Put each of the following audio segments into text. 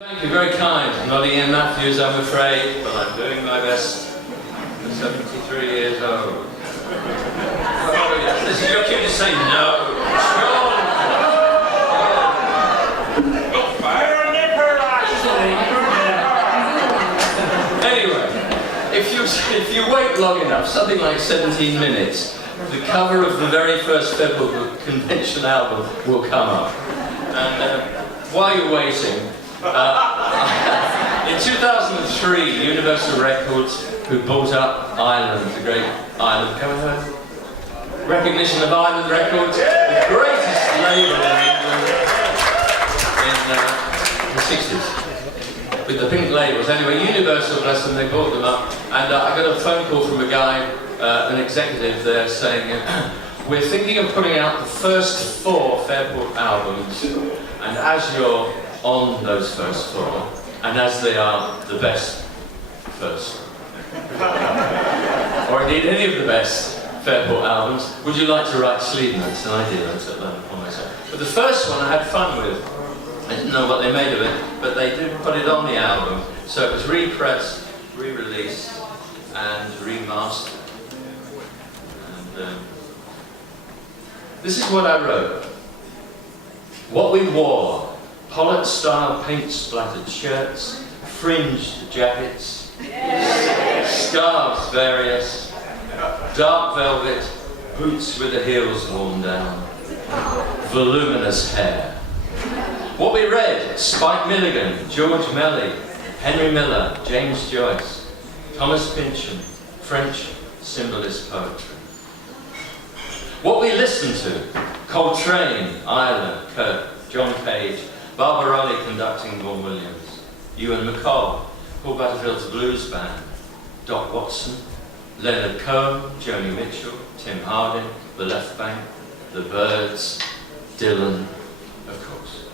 Thank you, very kind. Not Ian Matthews, I'm afraid, but I'm doing my best. I'm 73 years old. Oh, yes, this is your cue to say no. Anyway, if you wait long enough, something like 17 minutes, the cover of the very first February Convention album will come up. And while you're waiting, in 2003, Universal Records, who bought up Ireland, the great Ireland, come on, recognition of Ireland Records, the greatest label in England in the 60s, with the pink labels. Anyway, Universal, bless them, they bought them up, and I got a phone call from a guy, an executive there, saying, we're thinking of putting out the first 4 Fairport albums, and as you're on those first 4, and as they are the best first, or indeed any of the best Fairport albums, would you like to write sleeve notes? And I did, I took that upon myself. But the first one I had fun with. I didn't know what they made of it, but they did put it on the album, so it was repressed, re-released, and remastered. And this is what I wrote. What we wore: Pollock-style paint-splattered shirts, fringed jackets, scarves various, dark velvet, boots with the heels worn down, voluminous hair. What we read: Spike Milligan, George Melly, Henry Miller, James Joyce, Thomas Pynchon, French symbolist poetry. What we listened to: Coltrane, Ireland, Kirk, John Cage, Barbarelli conducting Vaughan Williams, Ewan MacColl, Paul Butterfield's Blues Band, Doc Watson, Leonard Cohen, Joni Mitchell, Tim Harding, The Left Bank, The Byrds, Dylan, of course.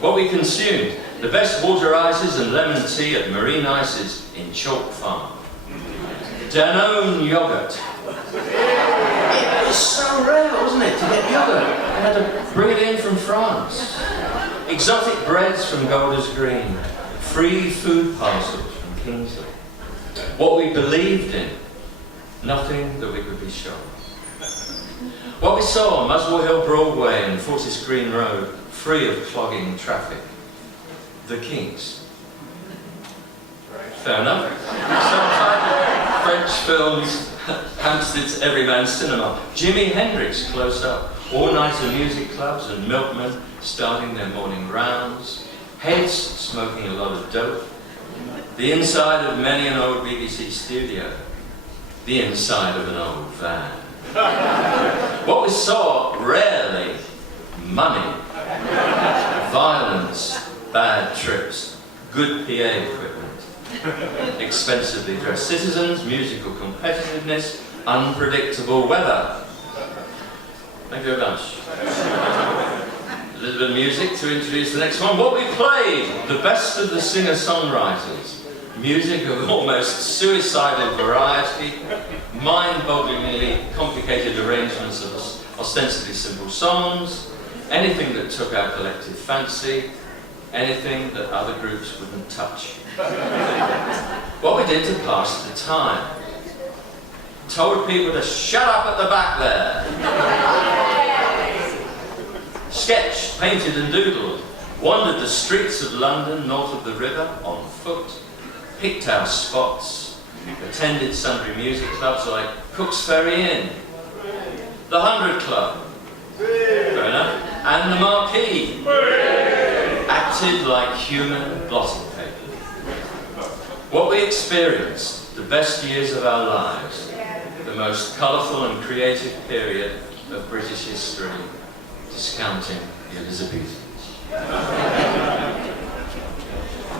What we consumed: the best water ices and lemon tea at Marine Ices in Chalk Farm. Danone yogurt. It was so rare, wasn't it, to get yogurt? I had to bring it in from France. Exotic breads from Golders Green. Free food parcels from Kingsley. What we believed in: nothing that we could be sure of. What we saw: Muswell Hill Broadway and Fortis Green Road, free of clogging traffic. The Kings. Fair enough. Some French films, Hampstead's Everyman Cinema. Jimi Hendrix close up. All-nighter music clubs and milkmen starting their morning rounds. Heads smoking a lot of dope. The inside of many an old BBC studio. The inside of an old van. What we saw: rarely: money, violence, bad trips, good PA equipment, expensively dressed citizens, musical competitiveness, unpredictable weather. Thank you very much. A little bit of music to introduce the next one. What we played: the best of the singer-songwriters. Music of almost suicidal variety, mind-bogglingly complicated arrangements of ostensibly simple songs, anything that took our collective fancy, anything that other groups wouldn't touch. What we did to pass the time: told people to shut up at the back there. Sketched, painted and doodled, wandered the streets of London north of the river on foot, picked our spots, attended sundry music clubs like Cook's Ferry Inn, the 100 Club, fair enough, and the Marquee. Acted like human blotting paper. What we experienced: the best years of our lives, the most colourful and creative period of British history, discounting the Elizabethans.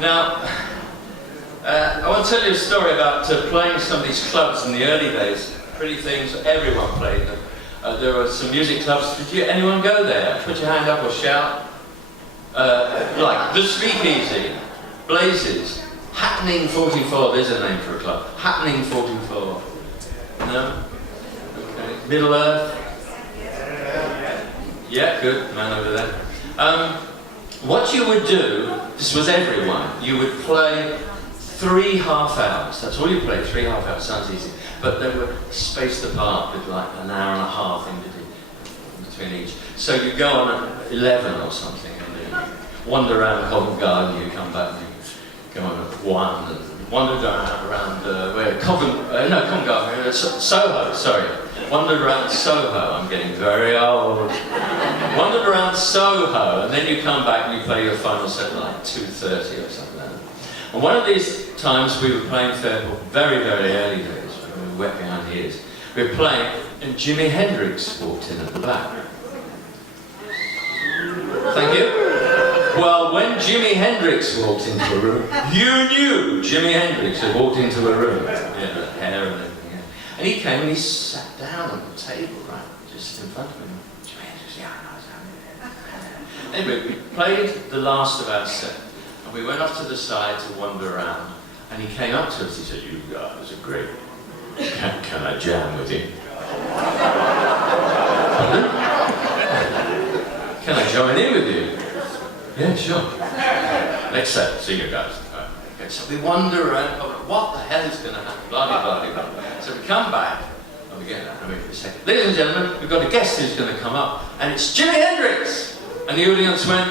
Now, I want to tell you a story about playing some of these clubs in the early days. Pretty things, everyone played them. There were some music clubs. Did anyone go there? Put your hand up or shout. Like the Speakeasy, Blazes, Happening 44. There's a name for a club. Happening 44. No? Okay. Middle Earth. Yeah, good. Man over there. What you would do, this was everyone, you would play 3 half hours. That's all you played, 3 half hours. Sounds easy. But they were spaced apart with like an hour and a half in between each. So you go on at 11 or something, and you wander around Covent Garden, you come back and you go on at 1, and wandered around Covent Garden, Soho, sorry. Wandered around Soho, I'm getting very old. Wandered around Soho, and then you come back and you play your final set at like 2:30 or something like that. And one of these times we were playing Fairport, very, very early days, when we were wet behind the ears. We were playing, and Jimi Hendrix walked in at the back. Thank you. Well, when Jimi Hendrix walked into a room, you knew Jimi Hendrix had walked into a room. Yeah, hair and everything. Yeah. And he came and he sat down on the table, right, just in front of him. Jimi Hendrix, yeah, I know. Anyway, we played the last of our set, and we went off to the side to wander around. And he came up to us. He said, "You guys are great. Can I jam with you?" Can I join in with you? Yeah, sure. Next set, see you guys. Right. Okay, so we wander around, what the hell is going to happen? Blah, blah, blah, blah. So we come back, and we get that, and we for a second. Ladies and gentlemen, we've got a guest who's going to come up, and it's Jimi Hendrix! And the audience went,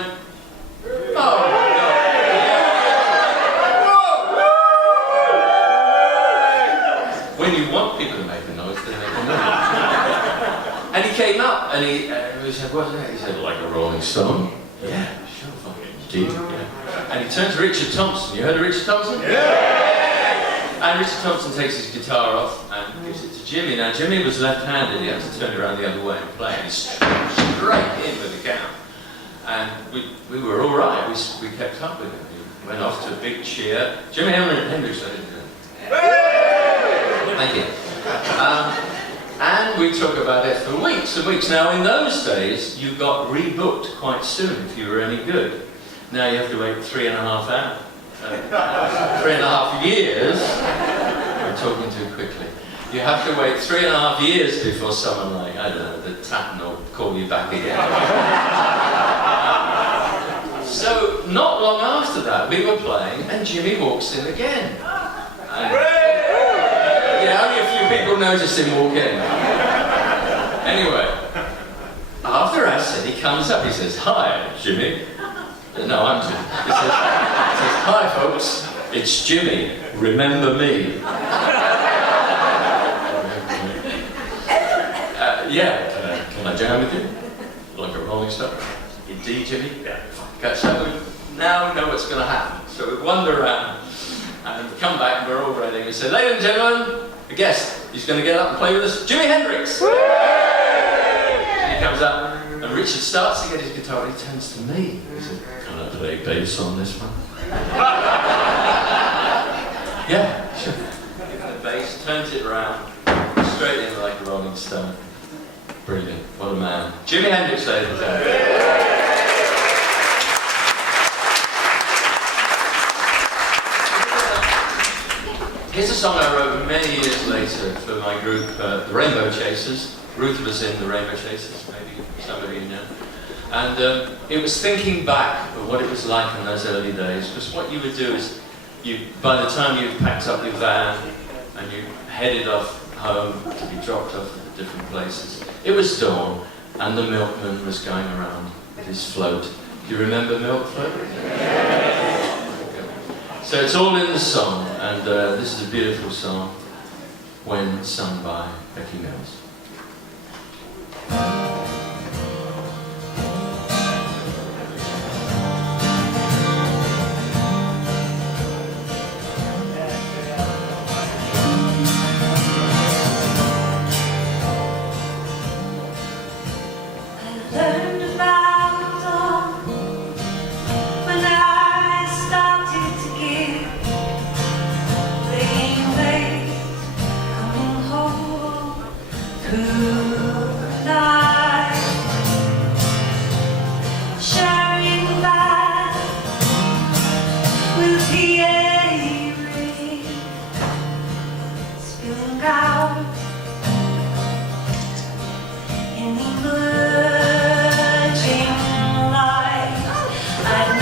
"Oh my God." When you want people to make a noise, they make a noise. And he came up, and we said, "What's that?" He said, "Like a Rolling Stone." Yeah, sure, fucking deep. Yeah. And he turned to Richard Thompson. You heard of Richard Thompson? Yeah! And Richard Thompson takes his guitar off and gives it to Jimmy. Now, Jimmy was left-handed. He had to turn it around the other way and play. And he straight in with the count. And we were all right. We kept up with him. He went off to a big cheer. Jimi Hendrix, I didn't do it. Thank you. And we talk about it for weeks and weeks. Now, in those days, you got rebooked quite soon if you were any good. Now you have to wait 3.5 hours. 3.5 years. I'm talking too quickly. You have to wait 3.5 years before someone like, I don't know, the Tatton will call you back again. So, not long after that, we were playing, and Jimmy walks in again. And, yeah, only a few people noticed him walk in. Anyway, after I said, he comes up, he says, "Hi, Jimmy." No, I'm Jimmy. He says, "Hi, folks, it's Jimmy. Remember me?" Yeah, can I jam with you? Like a Rolling Stone? Indeed, Jimmy? Yeah. Okay, so now we know what's going to happen. So we wander around and come back and we're all ready. We say, "Ladies and gentlemen, the guest, he's going to get up and play with us, Jimi Hendrix." He comes up and Richard starts to get his guitar and he turns to me. He said, "Can I play bass on this one?" Yeah, sure. The bass, turns it around, straight in like a Rolling Stone. Brilliant, what a man. Jimi Hendrix, ladies and gentlemen. Here's a song I wrote many years later for my group, the Rainbow Chasers. Ruth was in the Rainbow Chasers, maybe some of you know. And it was thinking back of what it was like in those early days, because what you would do is, by the time you packed up your van and you headed off home to be dropped off at different places, it was dawn and the milkman was going around with his float. Do you remember Milk Float? So it's all in the song, and this is a beautiful song, When sung by Becky Mills. In the emerging light, I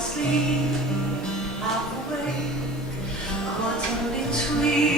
Asleep, half awake, caught in between.